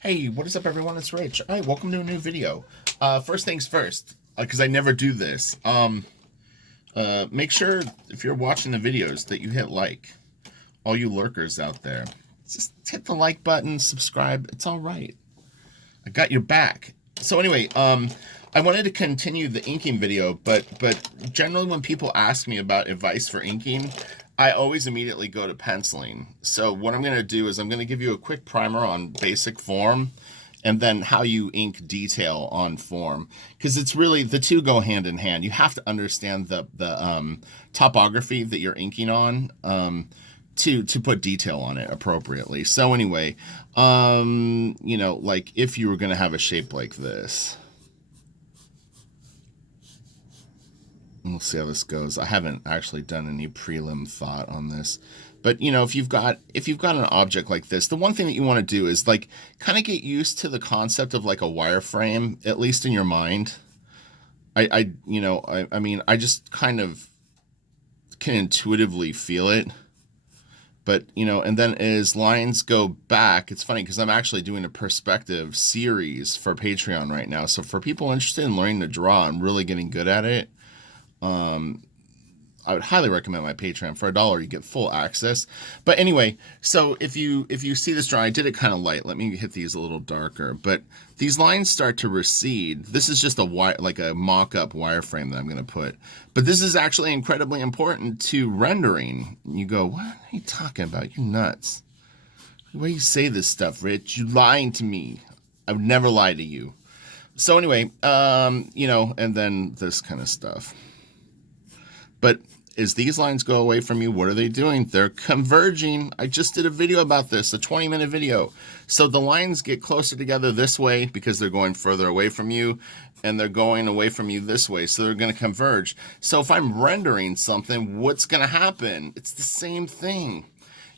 Hey, what is up, everyone? It's Rich. All right, welcome to a new video. First things first, because I never do this. Make sure if you're watching the videos that you hit like. All you lurkers out there, just hit the like button, subscribe. It's all right. I got your back. So anyway, I wanted to continue the inking video, but generally when people ask me about advice for inking, I always immediately go to penciling. So what I'm going to do is I'm going to give you a quick primer on basic form and then how you ink detail on form, because it's really, the two go hand in hand. You have to understand the topography that you're inking on, to put detail on it appropriately. So anyway, like if you were going to have a shape like this, we'll see how this goes. I haven't actually done any prelim thought on this, but if you've got an object like this, the one thing that you want to do is like kind of get used to the concept of like a wireframe, at least in your mind. I just kind of can intuitively feel it. But, and then as lines go back, it's funny because I'm actually doing a perspective series for Patreon right now. So for people interested in learning to draw and really getting good at it, I would highly recommend my Patreon. For $1, you get full access. But anyway, so if you see this drawing, I did it kind of light. Let me hit these a little darker. But these lines start to recede. This is just a mock-up wireframe that I'm going to put. But this is actually incredibly important to rendering. You go, what are you talking about? You're nuts. Why do you say this stuff, Rich? You're lying to me. I would never lie to you. So anyway, and then this kind of stuff. But as these lines go away from you, what are they doing? They're converging. I just did a video about this, a 20-minute video. So the lines get closer together this way because they're going further away from you, and they're going away from you this way. So they're going to converge. So if I'm rendering something, what's going to happen? It's the same thing.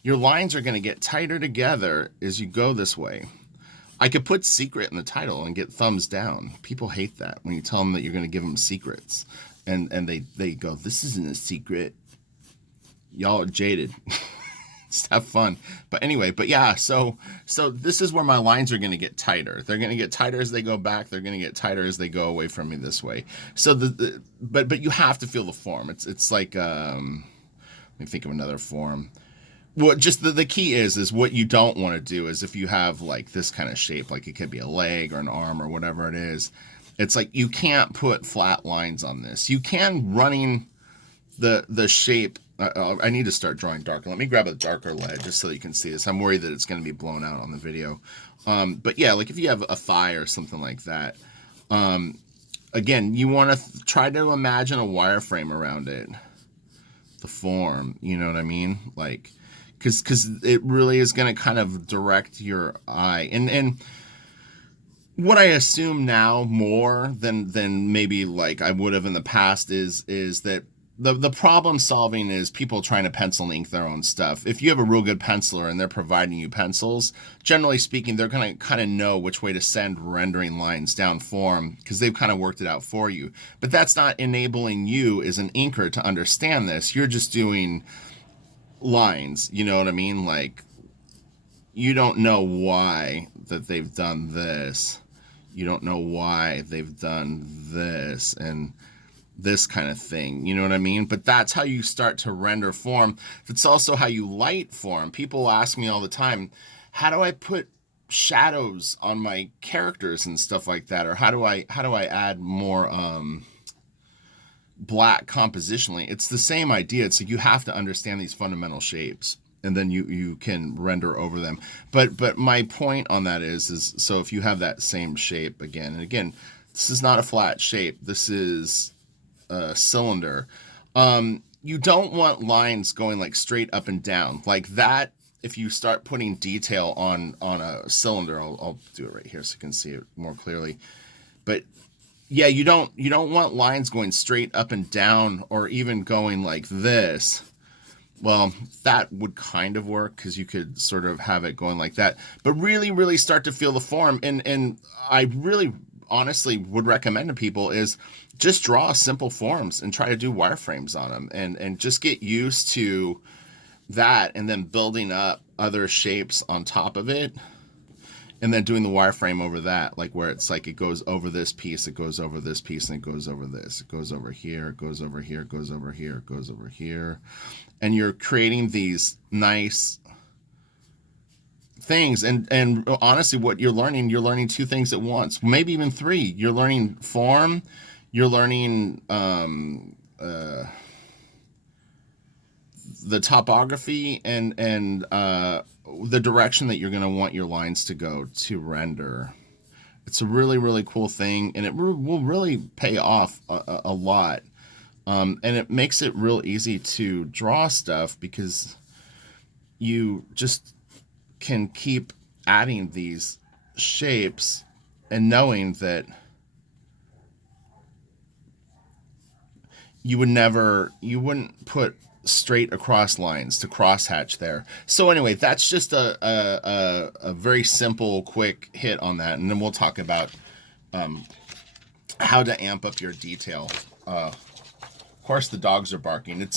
Your lines are going to get tighter together as you go this way. I could put secret in the title and get thumbs down. People hate that when you tell them that you're going to give them secrets. And they go, this isn't a secret. Y'all are jaded. Just have fun. But anyway, yeah, so this is where my lines are going to get tighter. They're going to get tighter as they go back. They're going to get tighter as they go away from me this way. So but you have to feel the form. It's like, let me think of another form. What just the key is what you don't want to do is if you have like this kind of shape, like it could be a leg or an arm or whatever it is, it's like you can't put flat lines on this. You can running the shape. I need to start drawing darker. Let me grab a darker lead just so you can see this. I'm worried that it's going to be blown out on the video. But yeah, like if you have a thigh or something like that, again, you want to try to imagine a wireframe around it. The form, you know what I mean? Like, because it really is going to kind of direct your eye. And what I assume now more than maybe like I would have in the past is that the problem solving is people trying to pencil and ink their own stuff. If you have a real good penciler and they're providing you pencils, generally speaking, they're going to kind of know which way to send rendering lines down form because they've kind of worked it out for you. But that's not enabling you as an inker to understand this. You're just doing lines, you know what I mean? Like, you don't know why that they've done this. You don't know why they've done this and this kind of thing. You know what I mean? But that's how you start to render form. It's also how you light form. People ask me all the time, how do I put shadows on my characters and stuff like that? Or how do I add more black compositionally? It's the same idea. It's like you have to understand these fundamental shapes, and then you can render over them. But my point on that is so if you have that same shape again and again, this is not a flat shape. This is a cylinder. You don't want lines going like straight up and down like that. If you start putting detail on a cylinder, I'll do it right here so you can see it more clearly. But yeah, you don't want lines going straight up and down or even going like this. Well, that would kind of work because you could sort of have it going like that, but really, really start to feel the form. And I really honestly would recommend to people is just draw simple forms and try to do wireframes on them and just get used to that and then building up other shapes on top of it. and then doing the wireframe over that, like where it's like it goes over this piece, it goes over this piece, and it goes over this, it goes over here, it goes over here, it goes over here, it goes over here, and you're creating these nice things. And honestly, what you're learning two things at once, maybe even three. You're learning form, you're learning the topography, and the direction that you're going to want your lines to go to render. It's a really, really cool thing, and it will really pay off a lot. And it makes it real easy to draw stuff because you just can keep adding these shapes and knowing that you wouldn't put straight across lines to crosshatch there. So anyway, that's just a very simple, quick hit on that, and then we'll talk about how to amp up your detail. Of course, the dogs are barking.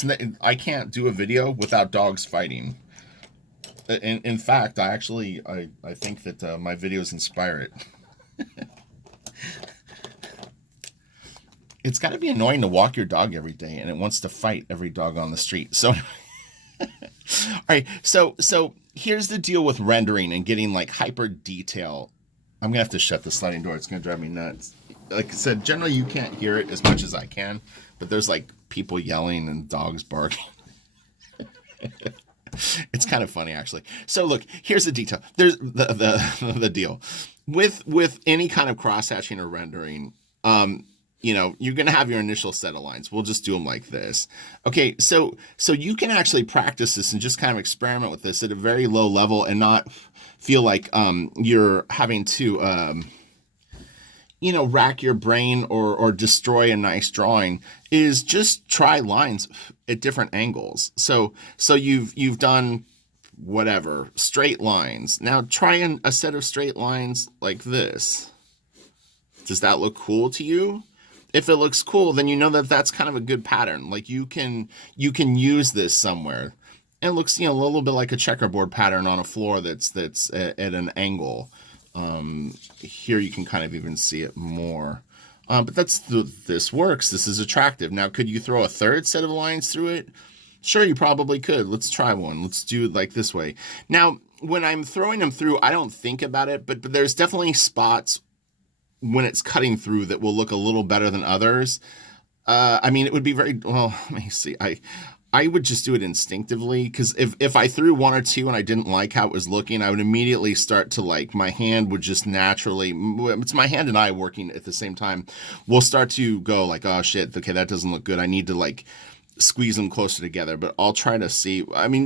I can't do a video without dogs fighting. In fact, I think that my videos inspire it. It's got to be annoying to walk your dog every day, and it wants to fight every dog on the street. So, all right. So here's the deal with rendering and getting like hyper detail. I'm gonna have to shut the sliding door. It's gonna drive me nuts. Like I said, generally you can't hear it as much as I can, but there's like people yelling and dogs barking. It's kind of funny, actually. So look, here's the detail. There's the deal with any kind of cross hatching or rendering. You're going to have your initial set of lines. We'll just do them like this. Okay, so you can actually practice this and just kind of experiment with this at a very low level and not feel like you're having to rack your brain or destroy a nice drawing. Is just try lines at different angles. So you've done whatever, straight lines. Now try a set of straight lines like this. Does that look cool to you? If it looks cool, then you know that that's kind of a good pattern. Like you can use this somewhere. And it looks, a little bit like a checkerboard pattern on a floor that's at an angle. Here you can kind of even see it more. But this works. This is attractive. Now, could you throw a third set of lines through it? Sure, you probably could. Let's try one. Let's do it like this way. Now, when I'm throwing them through, I don't think about it, but there's definitely spots when it's cutting through that will look a little better than others. It would be let me see. I would just do it instinctively, because if I threw one or two and I didn't like how it was looking, I would immediately start to my hand would just naturally, it's my hand and I working at the same time, will start to go like, oh shit, okay, that doesn't look good. I need to squeeze them closer together. But I'll try to see.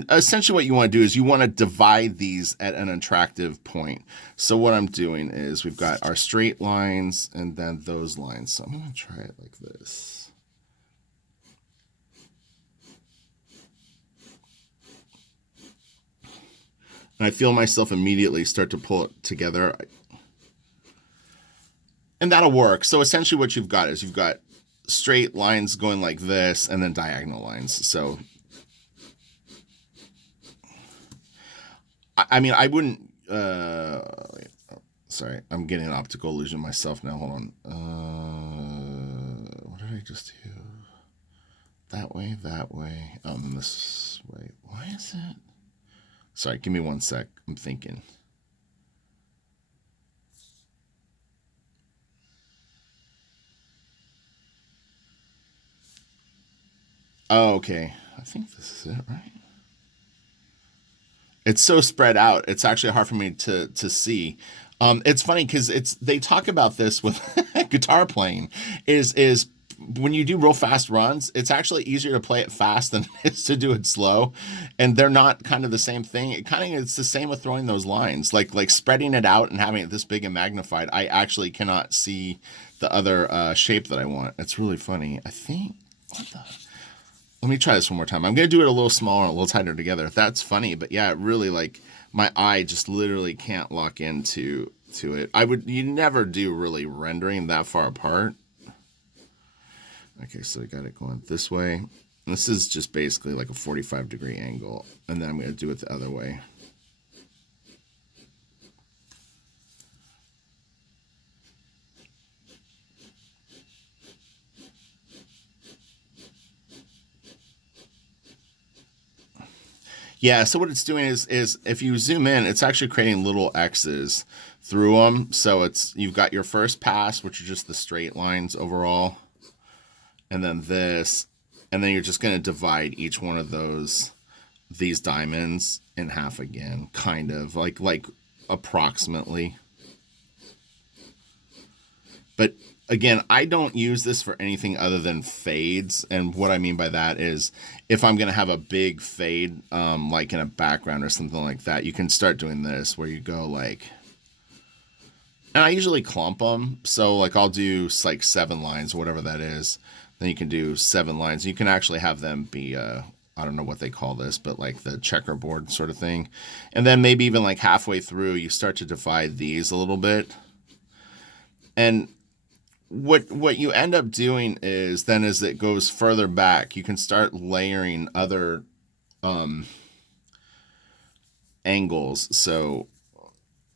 Essentially what you want to do is you want to divide these at an attractive point. So what I'm doing is we've got our straight lines and then those lines. So I'm going to try it like this. And I feel myself immediately start to pull it together. And that'll work. So essentially what you've got is you've got straight lines going like this and then diagonal lines. So I wouldn't sorry, I'm getting an optical illusion myself now. Hold on. What did I just do? That way. This way. Why is it? Sorry, give me one sec. I'm thinking. Oh, okay. I think this is it, right? It's so spread out. It's actually hard for me to see. It's funny because they talk about this with guitar playing is when you do real fast runs, it's actually easier to play it fast than it is to do it slow. And they're not kind of the same thing. It's the same with throwing those lines, like spreading it out and having it this big and magnified. I actually cannot see the other shape that I want. It's really funny. I think, let me try this one more time. I'm going to do it a little smaller, a little tighter together. That's funny, but yeah, it really my eye just literally can't lock into it. You never do really rendering that far apart. Okay, so we got it going this way. And this is just basically like a 45-degree angle. And then I'm going to do it the other way. Yeah, so what it's doing is if you zoom in, it's actually creating little X's through them. So it's you've got your first pass, which are just the straight lines overall, and then this, and then you're just going to divide each one of these diamonds in half again, kind of like approximately. But again, I don't use this for anything other than fades. And what I mean by that is if I'm going to have a big fade, like in a background or something like that, you can start doing this where you go like, and I usually clump them. So like I'll do like 7 lines, whatever that is. Then you can do 7 lines. You can actually have them be, I don't know what they call this, but like the checkerboard sort of thing. And then maybe even like halfway through, you start to divide these a little bit. And what you end up doing is then as it goes further back, you can start layering other angles. So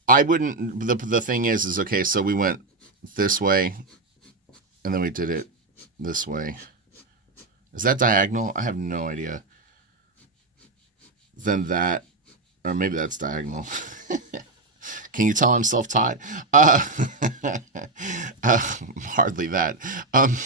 I wouldn't, the thing is okay, so we went this way and then we did it this way. Is that diagonal? I have no idea. Then that, or maybe that's diagonal. Can you tell I'm self-taught? Hardly that. And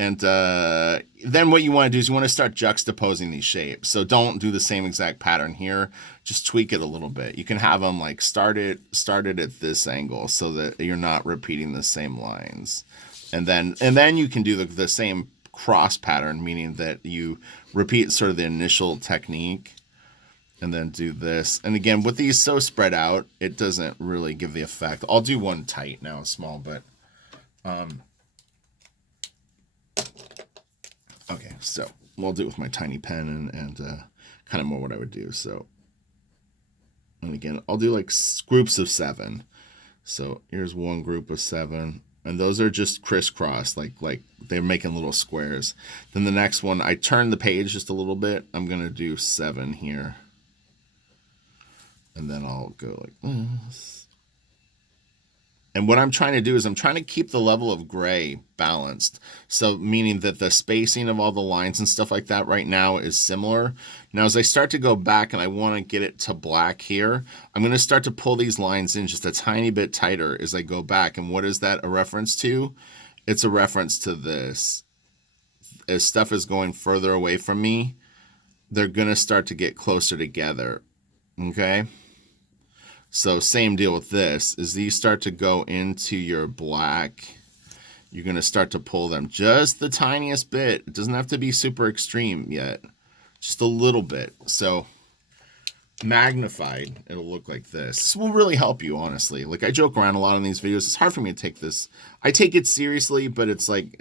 then what you want to do is you want to start juxtaposing these shapes. So don't do the same exact pattern here. Just tweak it a little bit. You can have them like started at this angle so that you're not repeating the same lines. And then you can do the same cross pattern, meaning that you repeat sort of the initial technique. And then do this. And again, with these so spread out, it doesn't really give the effect. I'll do one tight now, small, but okay, so we'll do it with my tiny pen and kind of more what I would do. So, and again, I'll do like groups of 7. So here's one group of 7. And those are just crisscross, like they're making little squares. Then the next one, I turn the page just a little bit. I'm going to do 7 here. And then I'll go like this. And what I'm trying to do is I'm trying to keep the level of gray balanced. So meaning that the spacing of all the lines and stuff like that right now is similar. Now, as I start to go back and I want to get it to black here, I'm going to start to pull these lines in just a tiny bit tighter as I go back. And what is that a reference to? It's a reference to this. As stuff is going further away from me, they're going to start to get closer together. Okay? So same deal with this, is these start to go into your black. You're going to start to pull them just the tiniest bit. It doesn't have to be super extreme yet. Just a little bit. So magnified, it'll look like this. This will really help you, honestly. Like I joke around a lot in these videos. It's hard for me to take this. I take it seriously, but it's like,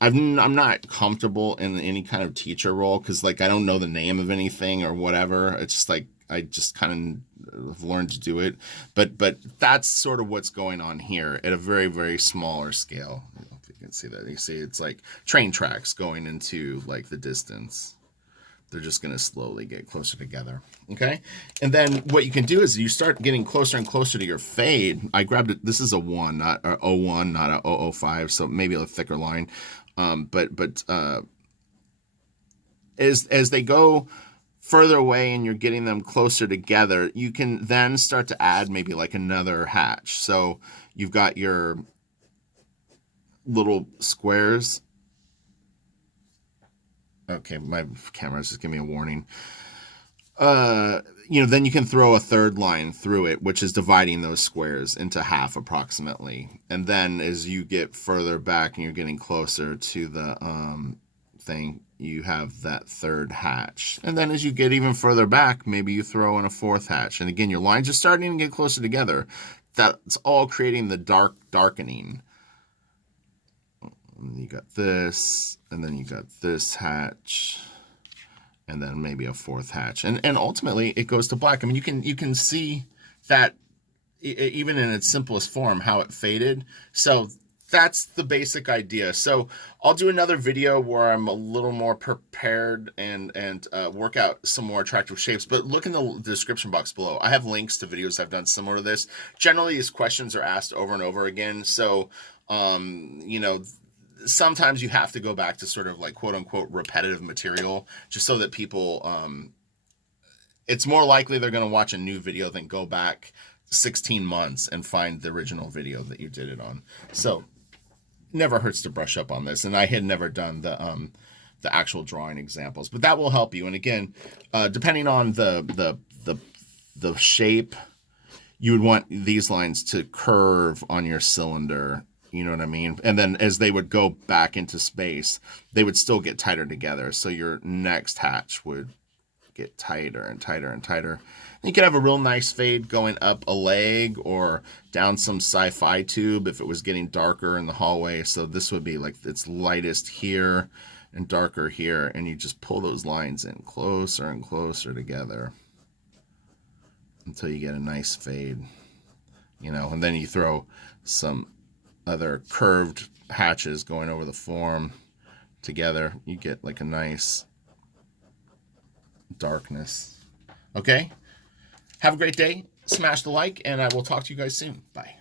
I'm not comfortable in any kind of teacher role because like I don't know the name of anything or whatever. It's just like I just kind of have learned to do it. But that's sort of what's going on here at a very, very smaller scale. I don't know if you can see that. You see it's like train tracks going into like the distance. They're just going to slowly get closer together. Okay. And then what you can do is you start getting closer and closer to your fade. I grabbed it. This is a 1, not a 01, not a 005. So maybe a thicker line. As they go further away and you're getting them closer together, you can then start to add maybe like another hatch. So you've got your little squares. Okay, my camera's just giving me a warning. Then you can throw a third line through it, which is dividing those squares into half approximately. And then as you get further back and you're getting closer to the thing, you have that third hatch. And then as you get even further back, maybe you throw in a 4th hatch. And again, your lines are starting to get closer together. That's all creating the darkening. And you got this, and then you got this hatch. And then maybe a 4th hatch, and ultimately it goes to black. I mean, you can see that even in its simplest form how it faded. So that's the basic idea. So I'll do another video where I'm a little more prepared and work out some more attractive shapes. But look in the description box below. I have links to videos I've done similar to this. Generally, these questions are asked over and over again. So sometimes you have to go back to sort of like quote unquote repetitive material just so that people, it's more likely they're going to watch a new video than go back 16 months and find the original video that you did it on. So never hurts to brush up on this. And I had never done the actual drawing examples, but that will help you. And again, depending on the shape, you would want these lines to curve on your cylinder. You know what I mean? And then as they would go back into space, they would still get tighter together. So your next hatch would get tighter and tighter and tighter. You could have a real nice fade going up a leg or down some sci-fi tube if it was getting darker in the hallway. So this would be like it's lightest here and darker here. And you just pull those lines in closer and closer together until you get a nice fade, you know, and then you throw some other curved hatches going over the form together. You get like a nice darkness. Okay? Have a great day. Smash the like, and I will talk to you guys soon. Bye.